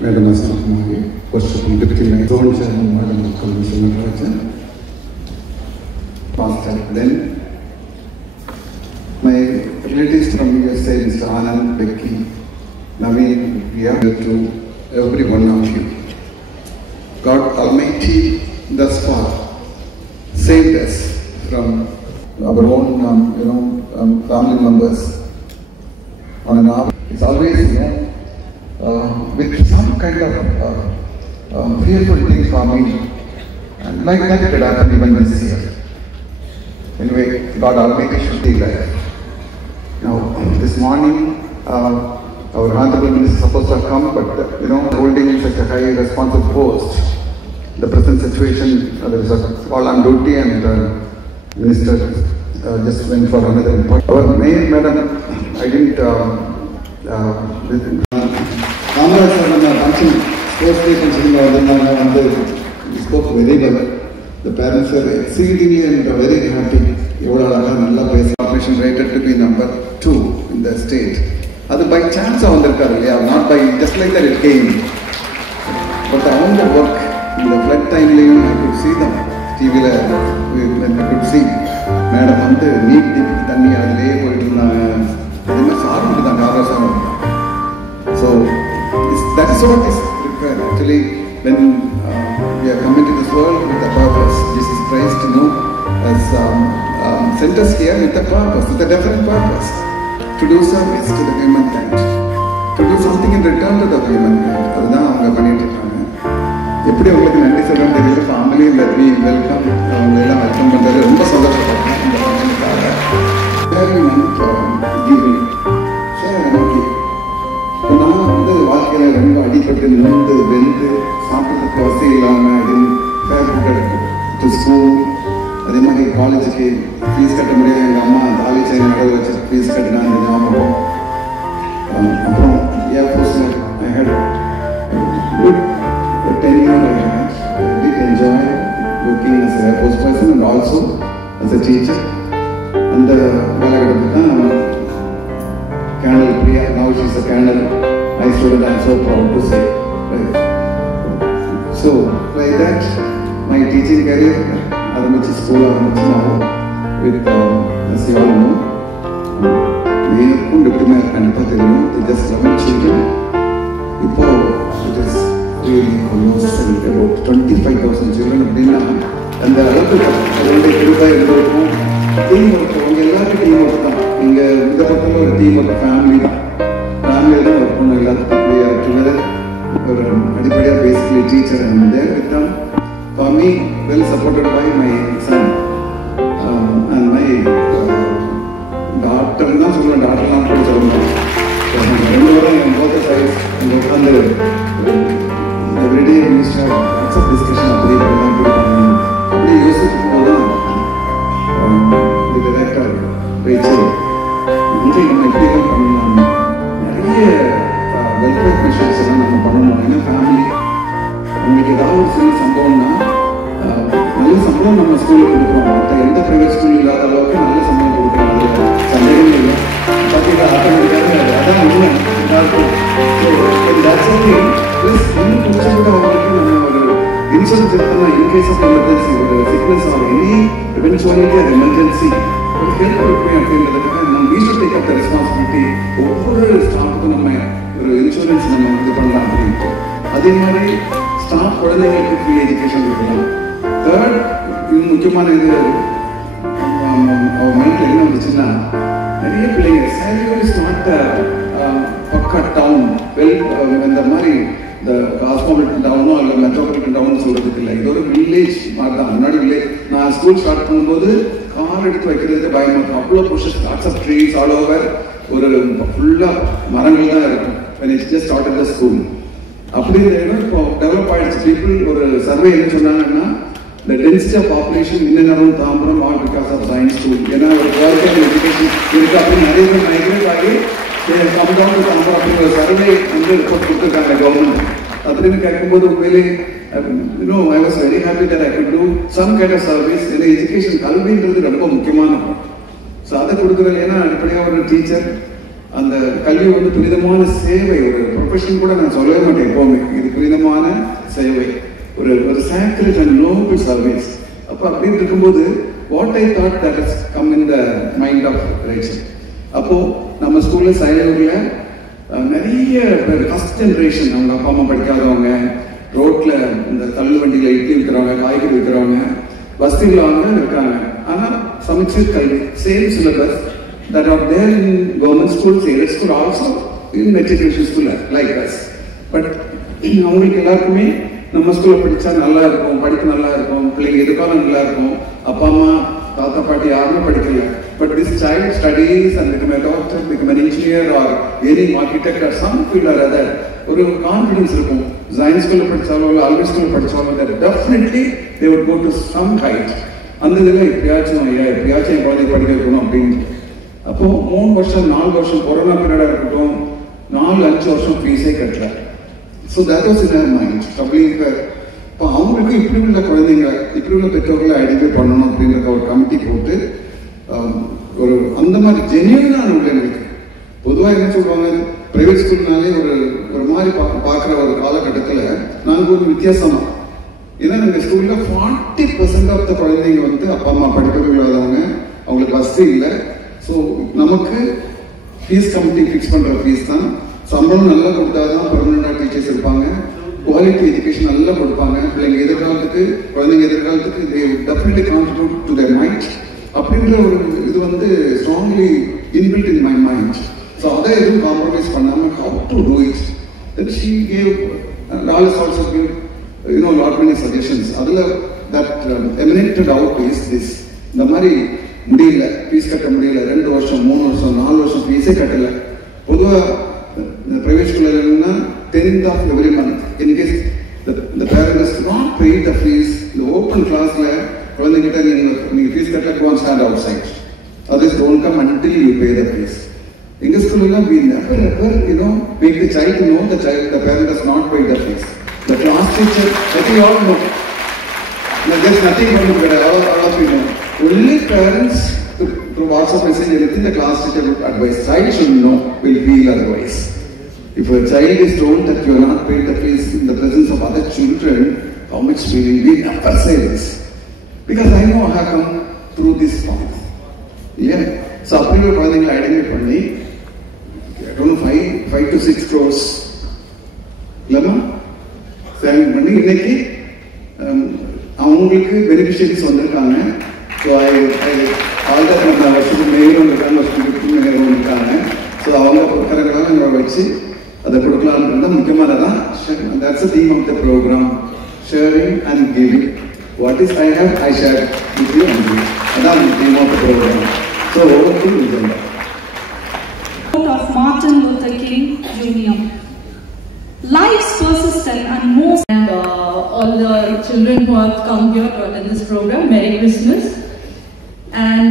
Madam Asaf Mahi, Worshiping Deputy Mayor, Zone Chairman, Madam Commissioner Rajan, Pastor Glenn, my relatives from USA, Mr. Anand, Becky, Naveen, we are to every one of you. God Almighty thus far saved us from our own family members on an hour. It's always with some kind of fearful things for me, and like that could happen even this year. Anyway, God Almighty should be there. Now, this morning, our Honorable Minister is supposed to have come, but holding such a high responsive post, the present situation, there is a call on duty, and the Minister just went for another important. Our main madam, I didn't. Kamraj sir, when a bunch of sports stations we spoke very well. The parents are exceedingly and very happy. எவ்வளோ அழகாக நல்லா பேச operation rated to be number 2 in the state. அது by சான்ஸாக வந்திருக்காரு இல்லையா, not by just like that it came. But அவங்க work இந்த ஃப்ளட் டைம்லேயும் ஐ குட் சி தம் டிவியில் ஐ குட் சி மேடம் வந்து நீட் டிப்புக்கு தண்ணி அதிலேயே போயிட்டு இருந்தாங்க. அதேமாதிரி சாரம் தான் காரசாரம் தான். So that is what is required actually when we are coming to this world with a purpose. Jesus Christ, you know, has sent us here with a purpose, with a definite purpose, to do service to the humankind, to do something in return to the humankind. அதுதான் அவங்க பண்ணிட்டு இருக்காங்க. எப்படி உங்களுக்கு நன்றி சொல்றேன்னு தெரியல. Family let me welcome, அவங்க எல்லாம் வெல்கம் பண்ணுறது ரொம்ப சந்தோஷப்படுறேன். இந்த ஃபேமிலிக்காக நோக்கி இப்போ நான் வந்து வாழ்க்கையில் ரொம்ப அடிப்பட்டு நொந்து வெந்து சாப்பிட்றதுக்கு வசதி இல்லாமல் டு ஸ்கூல், அதே மாதிரி காலேஜுக்கு ஃபீஸ் கட்ட முடியாது. எங்கள் அம்மா தாலி செயின் நட வச்சு ஃபீஸ் கட்டினா அந்த ஞாபகம். அப்புறம் ஏர்ஃபோர்ஸில் I had good tenure. I did enjoy working as an Air Force person and also as a teacher. And the Colonel Priya, now she is a Colonel. I student, I am so proud to say. Right. So, like that, my teaching career, Aramichi School, Aramichi now, with, as you all know, Deputy Mayor Kanipathiru, they just 11 children. Before, it is really almost about 25,000 children அப்படின்னா அந்த அளவுக்கு அதோடைய கிருபை இருக்கும். Team work, அவங்க எல்லாருக்கும் team work தான். இங்கே இந்த பக்கத்தில் ஒரு டீம் ஒர்க், ஃபேமிலி தான். ஃபேமிலியில் தான் ஒர்க் பண்ணணும் எல்லாத்துக்கும் டுகெதர். ஒரு அடிப்படையாக basically teacher and there with them. For me well supported by my son and my doctor தான் சொல்லுவேன். டாக்டர்லாம் கூட சொல்லணும். 2 வாரம் என் போத்த சைஸ் இங்கே உட்காந்து every day we used to have lots of discussion அப்படி யோசிக்கும் போது தான் the director Rachel வந்து நம்ம எப்படிலாம் பண்ணலாம், நிறைய வெல்ஃபேர் மிஷன்ஸ் எல்லாம் நம்ம பண்ணணும். ஏன்னா ஃபேமிலி உங்களுக்கு ஏதாவது ஒரு சில சம்பவம்னா நல்ல சம்பளம் நம்ம ஸ்கூலில் கொடுக்குறோம். மற்ற எந்த ப்ரைவேட் ஸ்கூல் இல்லாத அளவுக்கு நல்ல சம்பளம் கொடுக்குறோம். அது சந்தேகம் இல்லை. பார்த்தீங்கன்னா அதான் உண்மை எல்லாருக்கும். ப்ளஸ் இன்னும் கொஞ்சம் கூட அவங்களுக்கு நம்ம ஒரு இன்சூரன்ஸ் எடுத்தோம்னா இன்கேஸ் ஆஃப் எமர்ஜென்சி, ஒரு சிக்னஸ் ஆர் எனி எவென்ச்சுவாலிட்டி அது எமர்ஜென்சி ஒரு ஹெல்ப் இருக்குமே அப்படின்றதுக்காக நம்ம வீ should take up the responsibility. ஒவ்வொரு ஸ்டாஃப்க்கும் நம்ம ஒரு இன்சூரன்ஸ் நம்ம இது பண்ணலாம் அப்படின்ட்டு. அதே மாதிரி ஸ்டாஃப் குழந்தைங்களுக்கு ஃப்ரீ எஜுகேஷன் கொடுக்கலாம். தேர்ட், இது முக்கியமான இது அவர் மைண்டில் என்ன வந்துச்சுன்னா, நிறைய பிள்ளைங்க சேலரி இஸ் நாட் பக்கா டவுன் வெல் இந்த மாதிரி இந்த காஸ்மோபாலிட்டன் டவுனோ இல்லை மெட்ரோபாலிட்டன் டவுன் சொல்கிறதுக்கு இல்லை. இது ஒரு வில்லேஜ் மாதிரி தான். முன்னாடி வில்லேஜ் நான் ஸ்கூல் ஸ்டார்ட் பண்ணும்போது கார் எடுத்து வைக்கிறதுக்கு பயமாக இருக்கும். அவ்வளோ bushes, lots of trees all over. ஒரு ஃபுல்லாக மரங்கள் தான் இருக்கும். when it just started the school. அப்படி இருந்தேன்னா இப்போ டெவலப் ஆகிடுச்சு. பீப்புள் ஒரு சர்வே என்ன சொன்னாங்கன்னா, the density of population in and around Tambaram all because of science too. ஏன்னா ஒரு குவாலிட்டி ஆஃப் எஜுகேஷன் இருக்குது. அப்படி நிறைய பேர் மைக்ரேட் ஆகி கம் டவுன் டு தாம்பரம் அப்படிங்கிற சர்வே வந்து ரிப்போர்ட் கொடுத்துருக்காங்க கவர்மெண்ட். அப்படின்னு கேட்கும்போது உண்மையிலே I was very happy that I could do some kind of service. ஏன்னா எஜுகேஷன் கல்வின்றது ரொம்ப முக்கியமான. ஸோ அதை கொடுக்குறது ஏன்னா அடிப்படையாக ஒரு டீச்சர் அந்த கல்வி வந்து புனிதமான சேவை. ஒரு ப்ரொஃபஷன் கூட நான் சொல்லவே மாட்டேன் எப்போவுமே. இது புனிதமான சேவை, ஒரு ஒரு சாக்ரிஃபைஸ் அண்ட் நோபல் சர்வீஸ். அப்போ அப்படின்னு இருக்கும்போது what I thought that is come in the mind of Rachel. அப்போது நம்ம ஸ்கூலில் சைலூரில் நிறைய பேர் ஃபஸ்ட் ஜென்ரேஷன், அவங்க அப்பா அம்மா படிக்காதவங்க, ரோட்டில் இந்த தள்ளு வண்டியில் இட்லி விற்கிறவங்க, காய்கறி விற்கிறவங்க, வசதி இல்லாமல் இருக்காங்க. ஆனால் சமச்சீர் கல்வி, same syllabus that are there in government schools, aided school also, in matriculation school like us. But அவங்களுக்கு எல்லாருக்குமே நம்ம ஸ்கூலில் படித்தா நல்லா இருக்கும், படிக்க நல்லா இருக்கும், பிள்ளைங்க எதுக்காக நல்லா இருக்கும், அப்பா அம்மா தாத்தா பாட்டி யாருமே படிக்கல. But this child studies and become a doctor, become an engineer or any architect or some field or other. ஒரு கான்ஃபிடன்ஸ் இருக்கும். சயின்ஸ் ஸ்கூலில் படித்தாலோ இல்லை அல்வி ஸ்கூலில் படித்தாலோ definitely they would go to some height. அந்த இதில் எப்படியாச்சும் எப்படியாச்சும் என் குழந்தை படிக்க வைக்கணும் அப்படின்னு. அப்போது 3 வருஷம் 4 வருஷம் கொரோனா பீரியடாக இருக்கட்டும், 4-5 வருஷம் ஃபீஸே கட்டல. So that was in mind. அப்படிங்கிற இப்போ அவங்களுக்கு இப்படி உள்ள குழந்தைங்க, இப்படி உள்ள பெற்றோர்களை ஐடென்டிஃபை பண்ணணும் அப்படிங்கிற ஒரு கமிட்டி போட்டு ஒரு அந்த மாதிரி ஜென்யூனான உள்ளவங்களுக்கு பொதுவாக என்ன சொல்லுவாங்க, பிரைவேட் ஸ்கூல்னாலே ஒரு மாதிரி பார்க்குற ஒரு காலகட்டத்தில் நாங்கள் ஒரு வித்தியாசமாக, ஏன்னா எங்கள் ஸ்கூலில் 40% ஆஃப் த குழந்தைங்க வந்து அப்பா அம்மா படிக்கிறது இல்லாதவங்க, அவங்களுக்கு வசதி இல்லை. ஸோ நமக்கு ஃபீஸ் கமிட்டி ஃபிக்ஸ் பண்ணுற ஃபீஸ் தான், சம்பளம் நல்லா கொடுத்தா தான் பெர்மனண்டாக டீச்சர்ஸ் இருப்பாங்க, குவாலிட்டி எஜுகேஷன் நல்லா கொடுப்பாங்க, பிள்ளைங்க எதிர்காலத்துக்கு குழந்தைங்க எதிர்காலத்துக்கு தே definitely contribute to their mind அப்படின்ற ஒரு இது வந்து strongly inbuilt in my mind. So அதை எதுவும் காம்ப்ரமைஸ் பண்ணாமல் how to do it. Then she cave Lawless also give lot many suggestions. அதில் தட் எமினேட்டட் அவுட் இஸ் திஸ். இந்த மாதிரி முடியல, ஃபீஸ் கட்ட முடியல, 2 வருஷம் 3 வருஷம் 4 வருஷம் ஃபீஸே கட்டலை. பொதுவாக ப்ரைவேட் ஸ்கூலில் என்னன்னா 10th of every month in case the parent has not paid the fees, இந்த ஓப்பன் கிளாஸில் குழந்தைகிட்ட நீங்கள் ஃபீஸ் கட்டல, go and stand outside, others don't come until you pay the fees. எங்கள் ஸ்கூலில் we never ever make the child know the parent has not paid the fees. The class teacher, that we all know. There's nothing going to get all of you know. Only parents through WhatsApp message, anything the class teacher would advise. Child should know, will feel otherwise. If a child is told that you are not paid the fees in the presence of other children, how much feeling we never say this. Because I know I have come through this path. Yeah. So, appeal to the identity, I don't know, 5 to 6 crores. Lama? Saving பண்ணி இன்னைக்கு அவங்களுக்கு beneficiaries வந்திருக்காங்க. So already நம்ம வருஷத்துக்கு மேலும் வந்திருக்காங்க, வருஷத்துக்கு மேலும் வந்திருக்காங்க. ஸோ அவங்க பொருட்களெல்லாம் நம்ம வச்சு அதை கொடுக்கலான்றது முக்கியமானதான். That's the theme of the programme, sharing and giving. What is I have I share with you and you. அதான் theme of the programme. So over to விஜயண்டா. Martin Luther King Jr. Life's persistent and most all the children who have come here to attend this program, Merry Christmas. And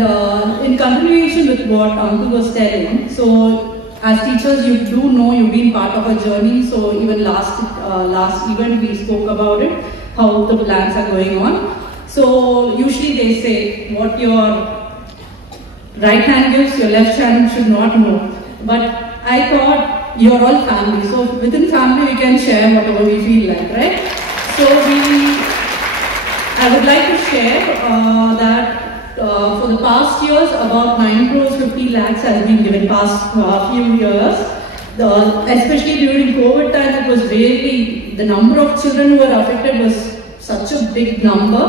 in continuation with what Uncle was telling, so as teachers you do know you've been part of a journey. So even last event we spoke about it, how the plans are going on. So usually they say what your right hand gives, your left hand should not know. But I thought you're all family, so within family we can share whatever we feel like, right? So I would like to share that for the past years about 9 crores 50 lakhs has been given past few years. Especially during COVID time, it was really, the number of children who were affected was such a big number,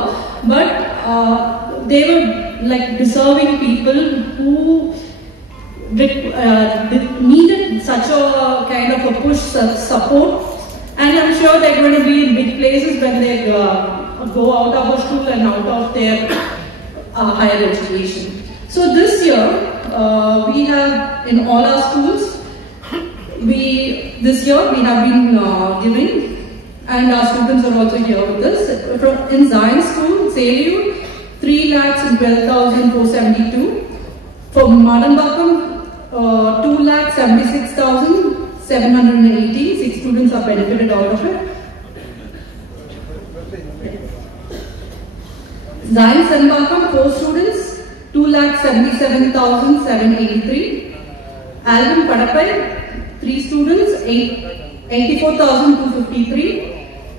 but they were like deserving people who needed such a kind of a push, support, and I'm sure they're going to be in big places when they go out of our school and out of their higher education. So this year we have in all our schools, this year we have been giving, and our students are also here with us. In Zion School, Saliu, 3,12,472. For Madanbakam, 2,76,780. 6 students are benefited out of it. Zion Sanbakam, 4 students, 2,77,783. Alvin Padapai, 3 students, 84,253.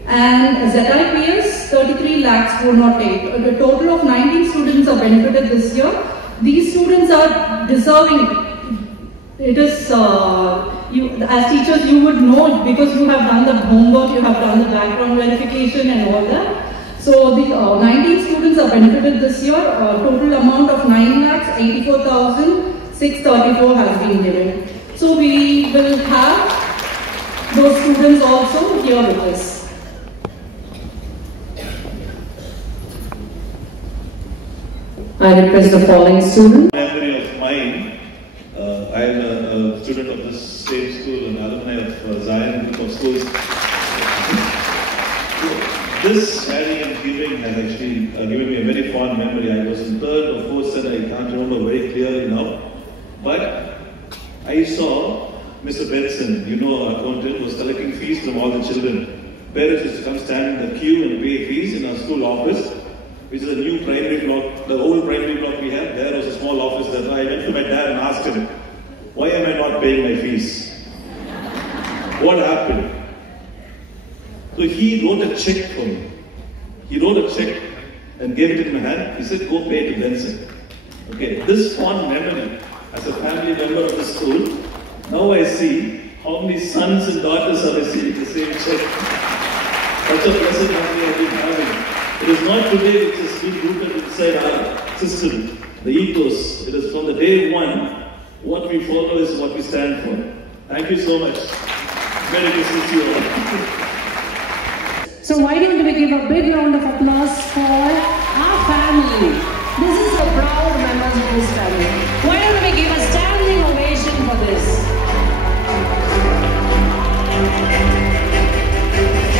And ZIPS, 33,408. A total of 19 students are benefited this year. These students are deserving. It is, as teachers you would know because you have done the homework, you have done the background verification and all that. So the 19 students are benefited this year. Total amount of 9,84,634 has been given. So we will have those students also here with us. I request the following student. Memory of mine, I am a student of this same school, an alumni of Zion group of schools. This sharing and giving has actually given me a very fond memory. I was in 3rd or 4th and I can't remember very clearly now. But I saw Mr. Benson, our accountant, was collecting fees from all the children. Parents used to come stand in the queue and pay fees in our school office. which is a new primary block. The old primary block we had, there was a small office there. I went to my dad and asked him, why am I not paying my fees? What happened? So he wrote a check for me. He wrote a check and gave it in my hand. He said, go pay to Benson. Okay, this fond memory as a family member of the school, now I see how many sons and daughters are receiving the same check. Such a blessed memory I've been having. It is not today which has been rooted inside our system, the ethos. It is from the day one, what we follow is what we stand for. Thank you so much. Merry Christmas to you all. So why don't we give a big round of applause for our family? This is a proud members of this family. Why don't we give a standing ovation for this?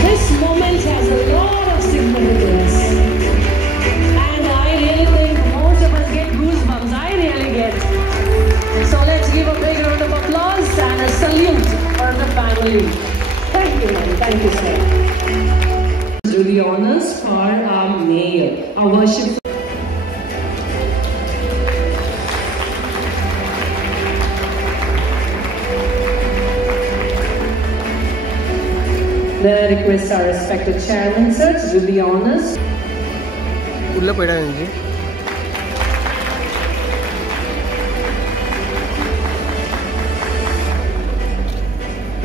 This moment has a lot of significance. And I really think most of us get goosebumps. I really get. So let's give a big round of applause and a salute for the family. Thank you, ma'am. Thank you, sir. Do the honors for our mayor, our worship. Then I request our respected chairman, sir, to do the honors.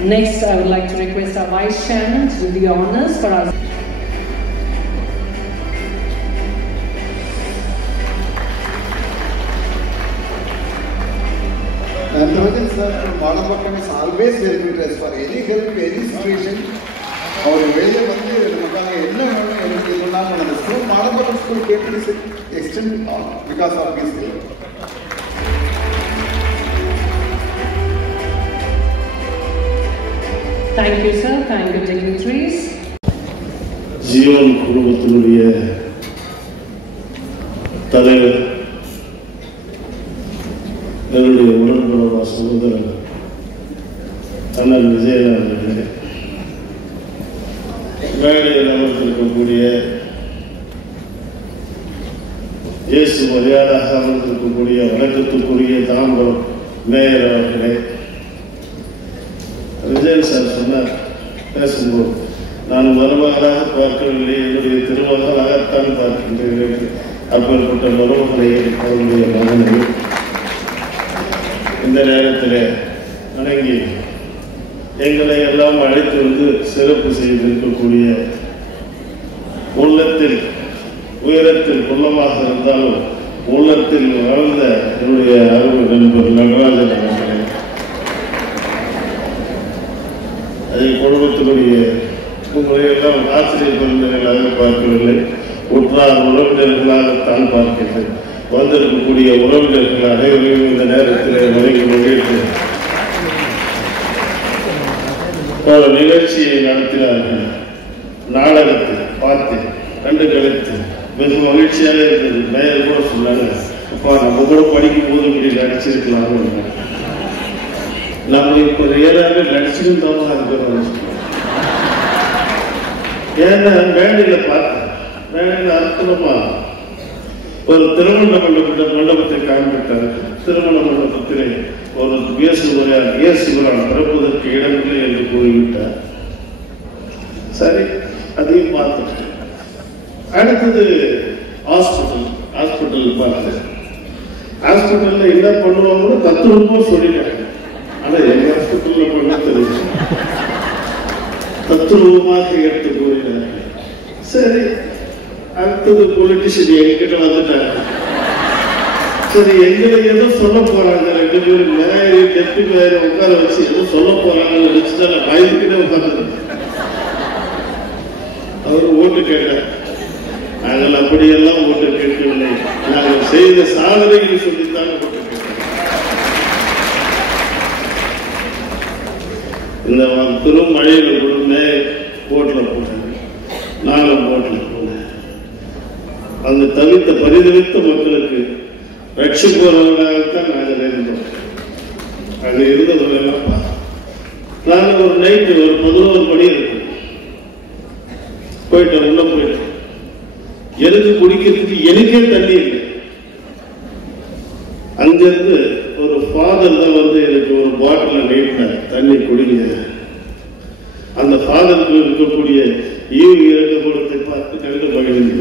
Next, I would like to request our vice chairman to do the honors for our. Nandarajan sir from Malambakam is always very good as for any help, any situation. Our வெளியே வந்து நமக்காக என்ன வேணும் எனக்கு சொன்னாங்க அந்த school Malambakam school கேட்டு extend because of this. Thank you, sir. Thank you, dignitaries. ஜீவன் குடும்பத்தினுடைய தலைவர், என்னுடைய உடன்பிறவா சகோதரர் அண்ணன் விஜயநாதன், மேடையில் அமர்ந்திருக்கக்கூடிய இயேசு மரியாதையாக அமர்ந்திருக்கக்கூடிய வணக்கத்துக்குரிய தாம்பரம் மேயர் அவர்களே, விஜயன் சார் சொன்னார் பேசும்போது, நான் மருமகளாக பார்க்கவில்லை, என்னுடைய திருமகளாகத்தான் பார்க்கின்றேன். அப்பேற்பட்ட மருமகளை அவருடைய மகனை இந்த நேரத்தில் வணங்கி எங்களை எல்லாம் அழைத்து வந்து சிறப்பு செய்திருக்கக்கூடிய, உள்ளத்தில் உயரத்தில் குள்ளமாக இருந்தாலும் உள்ளத்தில் வளர்ந்த என்னுடைய அருமை நண்பர் நடராஜன் அவர்களே, அதை குடும்பத்தினுடைய உங்களையெல்லாம் ஆசிரியர் பெருந்தர்களாக பார்க்கவில்லை, உற்றார் உறவினர்களாகத்தான் பார்க்கின்றேன். வந்திருக்கக்கூடிய உறவினர்கள் அனைவரையும் இந்த நேரத்தில் வணங்கி மகிழ்கிறேன். ஒரு நிகழ்ச்சியை நடத்தினார்கள், நாடகத்தை பார்த்தேன், கண்டு கழித்து வெகு மகிழ்ச்சியாக இருந்தது. மேயர் கூட சொன்னாங்க, அப்பா நம்ம கூட படிக்கும் போது இப்படி நடிச்சிருக்கலாம், நம்ம இப்போ ரியலாகவே நடிச்சிருந்தோமா இருக்கிறோம். ஏன்னா மேடையில் பார்த்தேன், மேடையில் அற்புதமா ஒரு திருமண மண்டபத்தை காண்பித்தார்கள். திருமண மண்டபத்திலே ஒரு இயேசுவரால் பிறப்பதற்கு இடமில்லை என்று கூறிவிட்டார். சரி, அதையும் பார்த்தேன். அடுத்தது ஹாஸ்பிட்டல் பார்த்தேன். ஹாஸ்பிட்டல்ல என்ன பண்ணுவாங்களோ தத்துவமா சொல்லிட்டாங்க. ஆனா எங்க ஹாஸ்பிட்டல்ல பண்ண தெரியும், தத்துவமாக எடுத்து கூறினார்கள். சரி, அடுத்தது பொலிட்டிஷியன் எங்கிட்ட வந்துட்டாங்க. சரி, எங்களை ஏதோ சொல்ல போறாங்க, 2 பேரும் மேயர் டெப்டி மேயர் உட்கார வச்சு ஏதோ சொல்ல போறாங்கன்னு நினைச்சுட்டா நான் பயந்துக்கிட்டே உட்காந்துருக்கேன். அவர் ஓட்டு கேட்டார். நாங்கள் அப்படியெல்லாம் ஓட்டு கேட்கவில்லை, நாங்கள் செய்த சாதனைகள் சொல்லித்தான் ஓட்டு கேட்டோம். இந்த பெரும் மழையில கொடுமே போட்டில் போட்டாங்க, நானும் போட்டில் போனேன். அந்த தவித்த பரிதவித்த மக்களுக்கு ரட்சிப்பவர்களாகத்தான் நாங்கள் இருந்தோம். அங்கே இருந்தவர்களெல்லாம் நாங்கள் ஒரு நைட்டு ஒரு 11 மணி இருக்கு போயிட்டோம், உள்ள போயிட்டோம். எனக்கு குடிக்கிறதுக்கு எனக்கே தண்ணி இல்லை. அங்கிருந்து ஒரு ஃபாதர் தான் வந்து எனக்கு ஒரு பாட்டில் நீட்டினார், தண்ணி குடிங்க. அந்த ஃபாதருக்கு இருக்கக்கூடிய ஈவு இறக்க குணத்தை பார்த்து கண்டு மகிழ்ந்து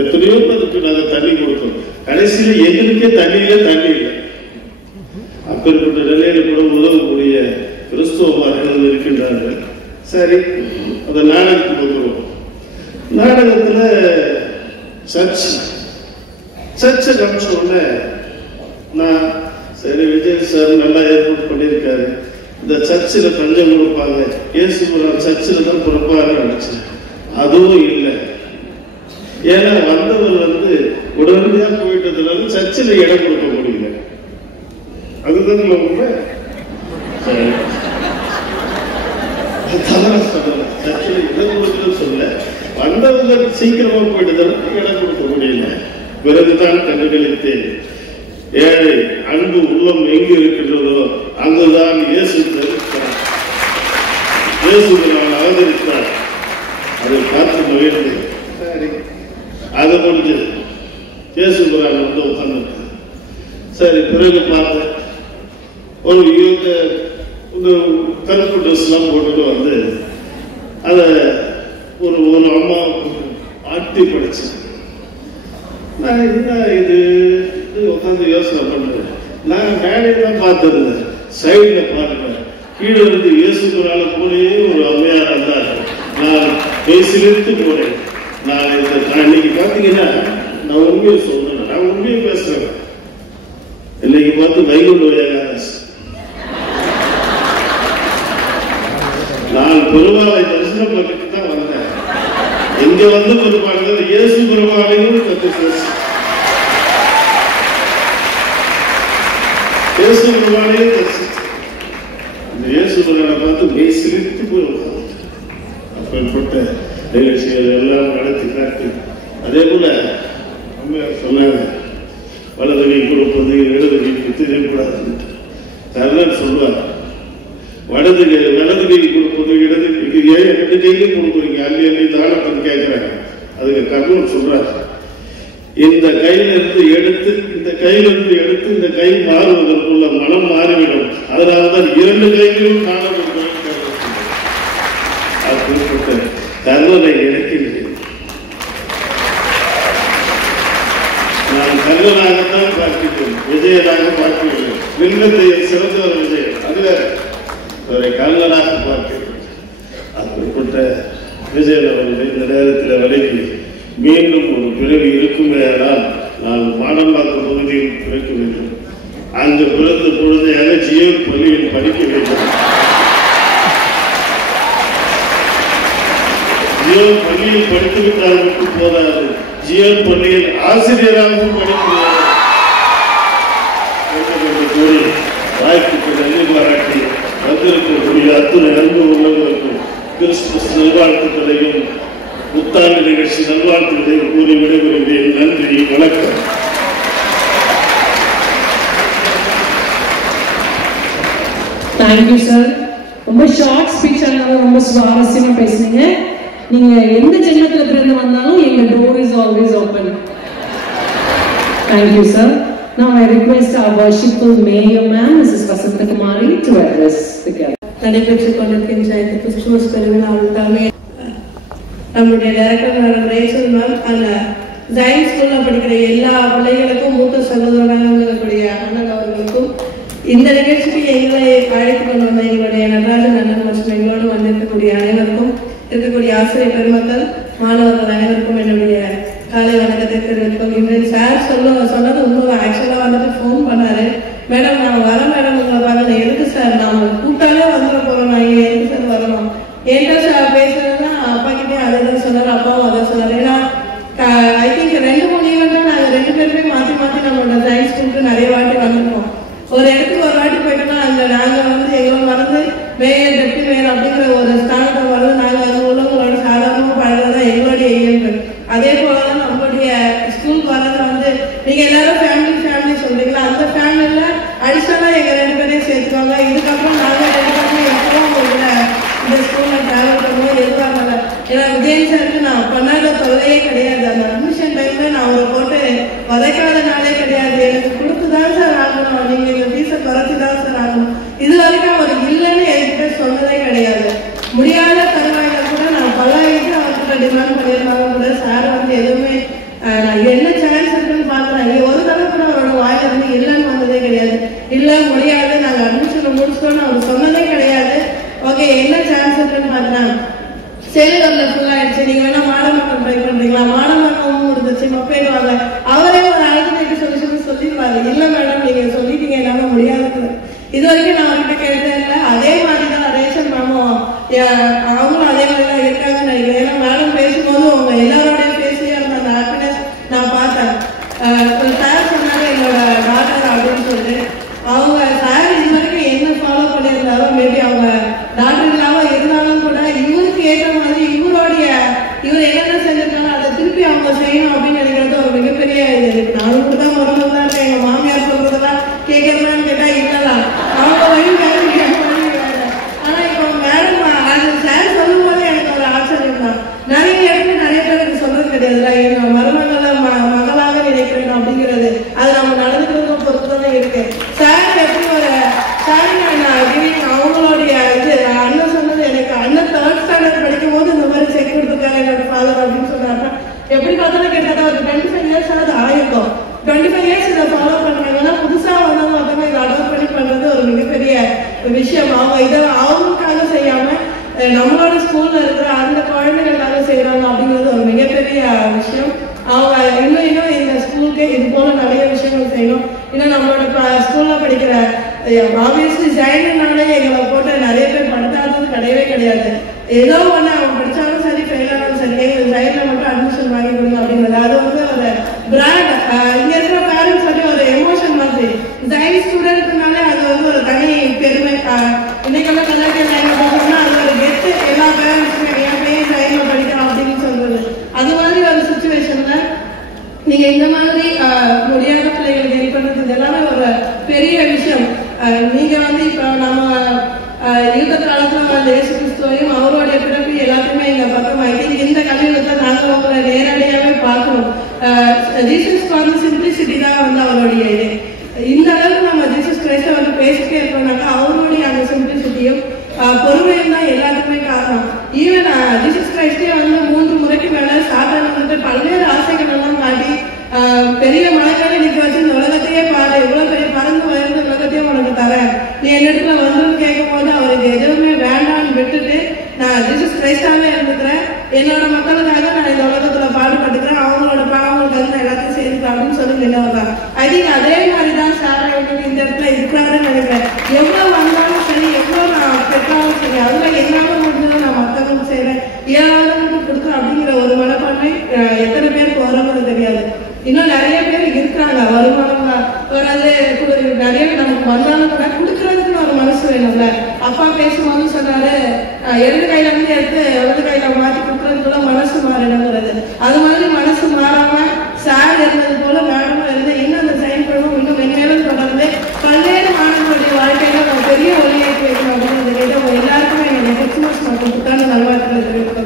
எத்தனையோ பேருக்கு நாங்கள் தண்ணி கொடுத்தோம். கடைசியில் எங்களுக்கே தண்ணியிலே தண்ணி இல்லை. அப்பேற்பட்ட நிலையில கூட உதவக்கூடிய கிறிஸ்துவர்கள் இருக்கின்றார்கள். சரி, அந்த நாடகத்துக்கு வந்துடுவோம். நாடகத்துல சர்ச்சை காமிச்ச உடனே நான் சரி விஜய் சார் நல்லா ஏற்பாடு பண்ணியிருக்காரு, இந்த சர்ச்சில் தஞ்சம் கொடுப்பாங்க, இயேசுபுரம் சர்ச்சில் தான் பிறப்பாருன்னு நினைச்சேன். அதுவும் இல்லை. ஏன்னா வந்தவர் வந்து உடனடியாக போயிட்டதுனால சர்ச்சில் இடம் கொடுக்க முடியல. அதுதான் உண்மை. சர்ச்சில் இடம் கொடுக்கணும்னு சொல்ல, வந்தவங்க சீக்கிரமா போயிட்டதுனால இடம் கொடுக்க முடியல. பிறகுதான் கண்டுகளித்தேன், ஏழை அன்பு உள்ளம் எங்கு இருக்கின்றதோ அங்குதான் இயேசு தரித்தார், இயேசுவினால் ஆதரித்தார். அதை பார்த்து மகிழ்ந்து சரி அதை முடிஞ்சது. இயேசுபிரான் வந்து உட்கார்ந்துட்டார். சரி, பிறகு பார்த்தேன் ஒரு கருப்பு ட்ரெஸ் எல்லாம் போட்டுட்டு வந்து அதை ஒரு அம்மா ஆட்டி படிச்சேன். நான் என்ன இது உட்காந்து யோசனை பண்றேன். நான் மேடையெல்லாம் பார்த்துருந்தேன், சைட்ல பாருங்க, கீழே இருந்து இயேசுக்குறால போனே ஒரு அம்மையார் இருந்தார். நான் பேசிலிருந்து போனேன். நான் இன்னைக்கு பார்த்தீங்கன்னா நான் உண்மையை சொல்றேன், நான் உண்மையை பேசுறேன். இன்னைக்கு பார்த்து வைகுண்ட ஏகாதசி, நான் பெருமாளை தரிசனம் பண்ணிட்டு தான் வந்தேன். எங்க வந்து பெருமாள் இயேசு பெருமாளையும் கத்து பேசு, இயேசு பெருமாளையும் தரிசி. இந்த இயேசு பெருமாளை பார்த்து மெய் சிலிர்த்து போய் அப்பேற்பட்ட நிகழ்ச்சிகள் எல்லாம் நடத்தி காட்டு. அதே போல அம்மையார் சொன்னாங்க, வலது கை கொடுப்பது இடது கைக்கு தெரியக்கூடாது. கர்ணன் சொல்லுவார், வலது கை கொடுப்பது இடது கைக்கு, ஏன் ரெண்டு கையிலும் கொடுக்குறீங்க, அள்ளி தானத்துன்னு கேட்கிறாங்க. அதுக்கு கர்ணன் சொல்றாரு, இந்த கையிலிருந்து எடுத்து இந்த கையிலிருந்து எடுத்து இந்த கை மாறுவதற்குள்ள மனம் மாறிவிடும், அதனால்தான் இரண்டு கைகளிலும் தானம் அப்படிப்பட்ட கர்ணனை இறக்கின்றேன். நான் கர்ணனாகத்தான் பார்க்கிறேன், விஜயனாக பார்க்கிறேன். வில்லத்தை சிறந்தவர் விஜயன், அதுவரை கர்ணனாக பார்க்கிறேன். அப்படிப்பட்ட விஜயன் அவர்கள் இந்த நேரத்தில் விலகி மீண்டும் ஒரு பிறவி இருக்குமே, ஆனால் நான் மாடம்பாக்கம் பகுதியில் பிறக்க வேண்டும். அங்கு பிறந்த குழந்தையாக ஜியோன் பள்ளியில் படிக்க வேண்டும். ஜியோன் பள்ளியில் படித்துவிட்டால் மட்டும் போதாது, ஜியோன் பள்ளியில் ஆசிரியராகவும் படிக்க கூறி வாய்ப்புக்கு நன்றி பாராட்டி வந்திருக்கக்கூடிய அத்துணை அன்பு உள்ளவர்களுக்கும் கிறிஸ்துமஸ் நல்வாழ்த்துக்களையும் புத்தாண்டு நிகழ்ச்சி நல்வாழ்த்துக்களையும் கூறி விடைபெறுகிறேன். நன்றி, வணக்கம். Thank you sir. ரொம்ப ஷார்ட் ஸ்பீச் ஆனாலும் ரொம்ப சுவாரஸ்யமா பேசுனீங்க. நீங்க எந்த ஜென்மத்துல பிறந்து வந்தாலும் எங்க door is always open. Thank you sir. Now I request our worshipful Mayor Ma'am, Mrs. Vasantha Kumari, to address the gathering. நடைபெற்றுக் கொண்டிருக்கின்ற இந்த கிறிஸ்துமஸ் பெருவிழாவுக்காக நம்முடைய டைரக்டர் மேடம் ரேச்சல் மேம், அந்த ஜெயின் ஸ்கூல்ல படிக்கிற எல்லா பிள்ளைகளுக்கும், மூத்த சகோதரராக இருக்கக்கூடிய அண்ணன் அவர்களுக்கும், இந்த நிகழ்ச்சிக்கு எங்களை அழைத்து கொண்டு வந்த எங்களுடைய நடராஜன் அண்ணன் மற்றும் எங்களோடு வந்திருக்கக்கூடிய அனைவருக்கும், இருக்கக்கூடிய ஆசிரியர் பெருமக்கள், மாணவர்கள் அனைவருக்கும் என்னுடைய காலை வணக்கத்தை தெரிவித்துக் சார் சொன்னது உண்மை. ஆக்சுவலா வந்துட்டு ஃபோன் பண்ணாரு, மேடம் நான் வரேன் மேடம், உங்களை பார்க்கல. எதுக்கு சார், நாம கூட்டாலே வந்துட போறோம், நான் எதுக்கு சார் வரணும், ஏன்டா சார் பேசுறதுன்னா அப்பா கிட்டே அதை தான் சொன்னார், அப்பாவும் அதான் சொன்னார். ஏன்னா ஐ திங்க் 2-3 ஈவெண்ட்டா நாங்கள் 2 பேருமே மாற்றி நம்மளோட சயின்ஸ் ஸ்கூலுக்கு நிறைய வாட்டி வந்திருக்கோம். ஒரு இடத்துக்கு ஒரு வாட்டி போயிட்டோம்னா அங்க நாங்கள் வந்து எங்களை மறந்து மேயர் டெப்டி மேயர் அப்படிங்கிற ஒரு ஸ்தானத்தை வர்றது, நாங்கள் அது உள்ளவங்களோட சாதாரணமாக பழகிறதா எங்களுடைய இயல்பு. அதே போலதான் நம்மளுடைய ஸ்கூலுக்கு வர்றது வந்து நீங்க எல்லாரும் ஃபேமிலி சொல்றீங்களா, அந்த ஃபேமிலியில அடிஷனலா எங்க 2 பேரையும் சேர்த்துவாங்க. இதுக்கப்புறம் நாங்கள் 2 பேருமே எப்பவும் உங்களோட இந்த ஸ்கூல்ல டிராவல் பண்ணுவோம். எதுவாக ஏன்னா விஜயன் சாருக்கு நான் பண்ணாத தொல்லையே கிடையாது. அந்த அட்மிஷன் கிடையாது. முடியாத தருவாயில கூட நான் பல்லாயிரத்து அவர்கிட்ட டிமாண்ட் பண்ணியிருந்தாங்க கூட சார் வந்து எதுவுமே நான் என்ன சான்ஸ் இருக்குன்னு பார்க்குறேன். ஒரு தடவை கூட அவரோட வாயில இருந்து இல்லைன்னு வந்ததே கிடையாது. இல்லை முடியாது, நாங்கள் அட்மிஷன் முடிச்சிட்டோன்னு அவர் சொன்னதே கிடையாது. ஓகே என்ன சான்ஸ் இருக்குன்னு பார்க்குறேன், சேலூரில் ஃபுல்லாகிடுச்சு, நீங்கள் வேணா மாடமாக்கம் ட்ரை பண்ணுறீங்களா, மாடமாக்கம் முடிஞ்சிச்சு, மப்பேடு வாங்க. அவரே ஒரு ஆல்டர்னேட்டிவ் சொல்யூஷன் சொல்லிடுவாரு. இல்லை மேடம் நீங்கள் சொல்லிட்டீங்க என்னால் முடியாது. இது வரைக்கும் நான் அவர்கிட்ட கேட்டதே இல்லை. அதே மாதிரி தான் ரேஷன் மேமும் அவங்களும் அதே மாதிரி தான் இருக்காங்கன்னு நினைக்கிறேன். ஏன்னா மேடம் பேசும்போது அவங்க எல்லாரோடைய பேசியே இருந்த அந்த ஹாப்பினஸ் நான் பார்த்தேன். சார் சொன்னாங்க என்னோட டாக்டர் அப்படின்னு சொல்லிட்டு. அவங்க சார் இது வரைக்கும் என்ன ஃபாலோ பண்ணியிருந்தாரோ மேபி அவங்க டாக்டர் இல்லாமல் இருந்தாலும் கூட இவருக்கு ஏற்ற மாதிரி இவர் என்னென்ன செஞ்சிருக்காங்க அதை திருப்பி அவங்க செய்யணும் அப்படின்னு நினைக்கிறது ஒரு மிகப்பெரிய இது இருக்கு. நானும் கூட தான் முதல்ல தான் இருக்கேன். எங்கள் மாமியார் சொல்றதெல்லாம் கேட்கறதான்னு கேட்டால் இல்லலாம், அவங்க வழி வேறு வேறு. ஆனால் இப்போ மேடம் அது சார் சொல்லும் போது எனக்கு ஒரு ஆச்சரியம் தான். நிறைய இடத்துல நிறைய பேருக்கு சொல்றது கிடையாதுல்ல, என் மருமகளை மகளாக நினைக்கிறேன் அப்படிங்கிறது. அது நம்ம நடந்துக்கிறத பொறுத்து தானே இருக்கு. சார் எப்படி ஒரு சாரி அவங்களுடைய இது அண்ணன் சொன்னது எனக்கு அண்ணன் 3rd ஸ்டாண்டர்ட் படிக்கும் போது இந்த மாதிரி செக் கொடுத்துருக்காரு என்னோட ஃபாதர் அப்படின்னு சொன்னாங்க. எப்படி பார்த்தாலும் கிட்டத்தட்ட ஒரு 25 இயர்ஸ் ஆனது ஆயிருக்கும். 25 இயர்ஸ் இதை ஃபாலோ பண்றாங்கன்னா புதுசாக வந்தவங்க ஒருத்தவங்க இதை அடாப்ட் பண்ணி பண்றது ஒரு மிகப்பெரிய விஷயம். அவங்க இதை அவங்களுக்காக செய்யாம நம்மளோட ஸ்கூல்ல இருக்கிற அந்த குழந்தைகளுக்காக செய்யறாங்க அப்படிங்கிறது ஒரு மிகப்பெரிய விஷயம். அவங்க இன்னும் இந்த ஸ்கூலுக்கு இது போல நிறைய விஷயங்கள் செய்யணும். இன்னும் நம்மளோட ஸ்கூல்ல படிக்கிற ஆப்வியஸ்லி ஜெயினாலே எங்களை போட்டு நிறைய பேர் படிக்காதது கிடையவே கிடையாது. ஏதோ ஒன்று அவங்க படித்தாலும் சரி ஃபெயில் ஆனாலும் சரி எங்கள் ஜெயினில் மட்டும் அட்மிஷன் வாங்கி கொடுங்க அப்படிங்கிறது அது வந்து ஒரு பிராண்ட். இங்கே இருக்கிற பேரண்ட்ஸ் வந்து ஒரு எமோஷன் மாதிரி ஜெயின் ஸ்டூடெண்ட்னாலே அது வந்து ஒரு தனி பெருமை. இன்னைக்கெல்லாம் கலாச்சார ஜெயினில் போகணும்னா அது ஒரு கெத்து. எல்லா பேரண்ட்ஸுமே என் பையன் ஜெயினில் படிக்கலாம் அப்படின்னு சொல்றது. அது மாதிரி ஒரு சுச்சுவேஷன்ல நீங்க இந்த மாதிரி முடியாத பிள்ளைகளுக்கு ஹெல்ப் பண்றது இதெல்லாமே ஒரு பெரிய விஷயம். நீங்க வந்து இப்போ நம்ம யுத்த காலத்துல வந்த இயேசு கிறிஸ்துவையும் அவருடைய பிறப்பு எல்லாத்தையுமே எங்க பக்கமாக்கி இந்த கல்வியத்தை நாங்கள் உங்களை நேரடியாகவே பார்க்கணும். ஜீசஸ்க்கு வந்து சிம்பிளிசிட்டி தான் வந்து அவருடைய இது. இந்த அளவுக்கு நம்ம ஜீசஸ் கிரைஸ்ட வந்து பேசிட்டே இருப்போம்னாக்கா அவருடைய அந்த சிம்பிளிசிட்டியும் பொறுமையும் தான் எல்லாத்துக்குமே காரணம். ஈவன் ஜீசஸ் கிரைஸ்டே வந்து 3 முறைக்கு மேல சாத்தான் வந்துட்டு பல்வேறு ஆசைகள் எல்லாம் காட்டி பெரிய மலைக்கால நிற்க வச்சு இந்த உலகத்தையே பாரு, இவ்வளவு பெரிய பறந்து உயர்ந்த உலகத்தையே உனக்கு தரேன், நீ என்னிடத்துல வந்துன்னு கேட்கும் போது அவர் இது எதுவுமே வேண்டான்னு விட்டுட்டு நான் ஜீசஸ் கிரைஸ்டாவே இருந்துக்கிறேன், என்னோட மக்களுக்காக நான் இந்த உலகத்துல பாடுபட்டுக்கிறேன், அவங்களோட பாவங்களுக்கு வந்து எல்லாத்தையும் சேர்ந்துக்கலாம் அப்படின்னு சொல்லி நினைவுறாங்க. ஐ திங்க் அதே மாதிரிதான் சாரா இந்த இடத்துல இருக்கிறாருன்னு நினைக்கிறேன். எவ்வளவு வந்தாலும் சரி, எவ்வளவு நான் பெற்றாலும் சரி, அதுல என்னால முடிஞ்சதும் நான் மற்றவங்களுக்கு செய்யறேன், ஏழாவது கொடுக்குறேன் அப்படிங்கிற ஒரு மனப்பான்மை எத்தனை பேருக்கு வரும்னு தெரியாது. இன்னும் நிறைய பேர் இருக்கிறாங்க. வருமானம் வராது நிறைய நமக்கு வந்தாலும் கூட கொடுக்கறதுக்குன்னு ஒரு மனசு வேணும்ல. அப்பா பேசும்போது சொன்னாரு இடது கையில இருந்து எடுத்து வலது கையில மாற்றி கொடுக்கறதுக்குள்ள மனசு மாறிடுங்கிறது. அது மாதிரி மனசு மாறாம சார் இருந்தது போல மேடமும் இருந்து இன்னும் அந்த செயல்படணும், இன்னும் மென்மேலும் தொடர்ந்து பல்வேறு மாணவர்களுடைய வாழ்க்கையில ஒரு பெரிய ஒளியேற்றி வைக்கணும் அப்படின்னு கேட்டு எல்லாருக்குமே என்னுடைய கிறிஸ்துமஸ் மற்றும் புத்தாண்டு நல்வாழ்த்துக்களை தெரிவித்துக்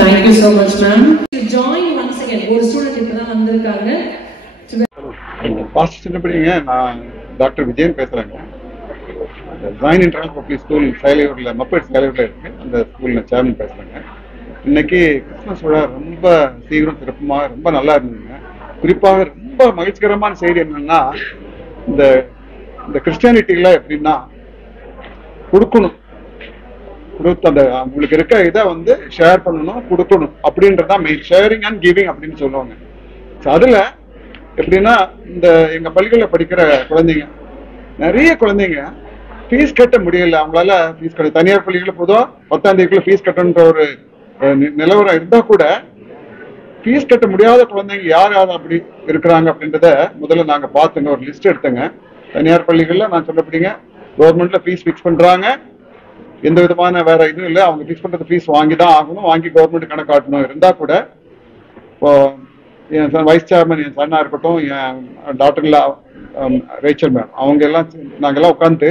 Thank you so much, ma'am. To join once again, ஒரு ஸ்டூடெண்ட் இப்பதான் வந்திருக்காங்க. பாஸ்ட் சின்னப்படிங்க, நான் டாக்டர் விஜயன் பேசுறேங்க. ஜாயின் இன்டர்நேஷனல் பப்ளிக் ஸ்கூல் சேலையூர்ல மப்பேட் சேலையூர்ல இருக்கு. அந்த ஸ்கூல்ல சேர்மன் பேசுறேங்க. இன்னைக்கு கிறிஸ்துமஸ் விழா ரொம்ப சீக்கிரம் சிறப்புமா ரொம்ப நல்லா இருந்ததுங்க. குறிப்பாக ரொம்ப மகிழ்ச்சிகரமான செய்தி என்னன்னா, இந்த கிறிஸ்டியானிட்டியில எப்படின்னா கொடுக்கணும், அந்த உங்களுக்கு இருக்க இதை வந்து ஷேர் பண்ணணும், கொடுக்கணும் அப்படின்றதான் மெயின். ஷேரிங் அண்ட் கிவிங் அப்படின்னு சொல்லுவாங்க. அதுல எப்படின்னா, இந்த எங்க பள்ளிகள்ல படிக்கிற குழந்தைங்க, நிறைய குழந்தைங்க ஃபீஸ் கட்ட முடியல. அவங்களால ஃபீஸ் கட்ட, தனியார் பள்ளிகளை பொதுவாக 10ஆம் தேதிக்குள்ள ஃபீஸ் கட்டணுன்ற ஒரு நிலவரம் இருந்தா கூட ஃபீஸ் கட்ட முடியாத குழந்தைங்க யார் யார் அப்படி இருக்கிறாங்க அப்படின்றத முதல்ல நாங்க பார்த்துங்க, ஒரு லிஸ்ட் எடுத்துங்க. தனியார் பள்ளிகள்ல நான் சொல்லப்படிங்க, கவர்மெண்ட்ல ஃபீஸ் ஃபிக்ஸ் பண்றாங்க, எந்த விதமான வேற இதுவும் இல்லை, அவங்க ஃபிக்ஸ் பண்றது ஃபீஸ் வாங்கி தான் ஆகணும், வாங்கி கவர்மெண்ட் கணக்காட்டணும். இருந்தா கூட இப்போ என் வைஸ் சேர்மன் என் சன்னா இருக்கட்டும், என் டாக்டர்ல ரேச்சல் மேம், அவங்க எல்லாம் நாங்கெல்லாம் உட்காந்து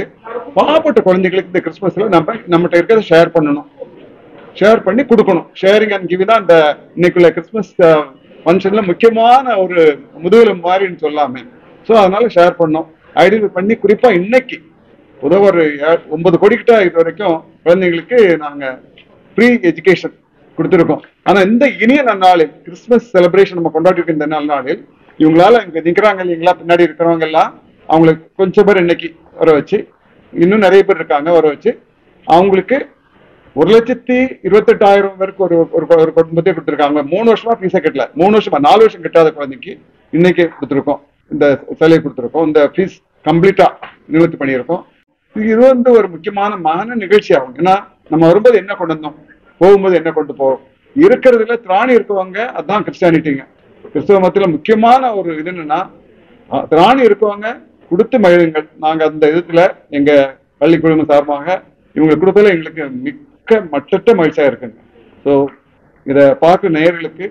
பாவப்பட்ட குழந்தைகளுக்கு இந்த கிறிஸ்துமஸ்ல நம்மகிட்ட இருக்கிறத ஷேர் பண்ணணும், ஷேர் பண்ணி கொடுக்கணும். ஷேரிங் அண்ட் கிவிங் தான் இந்த இன்னைக்குள்ள கிறிஸ்துமஸ் ஃபங்க்ஷன்ல முக்கியமான ஒரு முதுகெலும்பு மாதிரின்னு சொல்லாமே. ஸோ அதனால ஷேர் பண்ணோம். ஐடென்டிஃபை பண்ணி குறிப்பா இன்னைக்கு ஒரு 9 கோடி கிட்ட இது வரைக்கும் குழந்தைங்களுக்கு நாங்க ஃப்ரீ எஜுகேஷன் கொடுத்துருக்கோம். ஆனா இந்த இனிய நன்னாளில் கிறிஸ்துமஸ் செலிப்ரேஷன் நம்ம கொண்டாடிருக்க இந்த நன்னாளில் இவங்களால இங்க நிக்கிறாங்க இல்லைங்களா, பின்னாடி இருக்கிறவங்க எல்லாம் அவங்களுக்கு கொஞ்சம் பேர் இன்னைக்கு வர வச்சு, இன்னும் நிறைய பேர் இருக்காங்க வர வச்சு, அவங்களுக்கு 1,28,000 பேருக்கு ஒரு குடும்பத்தை கொடுத்துருக்காங்க. 3 வருஷமா ஃபீஸை கட்டல, 3 வருஷமா 4 வருஷம் கட்டாத குழந்தைக்கு இன்னைக்கு கொடுத்துருக்கோம், இந்த சலுகை கொடுத்துருக்கோம், இந்த ஃபீஸ் கம்ப்ளீட்டா நிவர்த்தி பண்ணியிருக்கோம். இது ஒரு முக்கியமான நிகழ்ச்சி ஆகும். ஏன்னா நம்ம வரும்போது என்ன கொண்டு வந்தோம், போகும்போது என்ன கொண்டு போவோம். இருக்கிறதுல திராணி இருக்கவங்க, அதுதான் கிறிஸ்டியானிட்டிங்க. கிறிஸ்தவ மதத்துல முக்கியமான ஒரு இது என்னன்னா, திராணி இருக்கவங்க கொடுத்து மகிழுங்கள். நாங்க அந்த விதத்துல எங்க பள்ளி குழுமம் சார்பாக இவங்க கொடுத்ததுல எங்களுக்கு மிக்க மட்டற்ற மகிழ்ச்சியா இருக்குங்க. ஸோ இதை பார்க்க நேயர்களுக்கு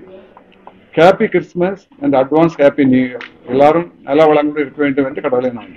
happy Christmas and advance happy new year. எல்லாரும் நல்லா வளங்களுடன் இருக்க வேண்டும் என்று கடவுளை நான்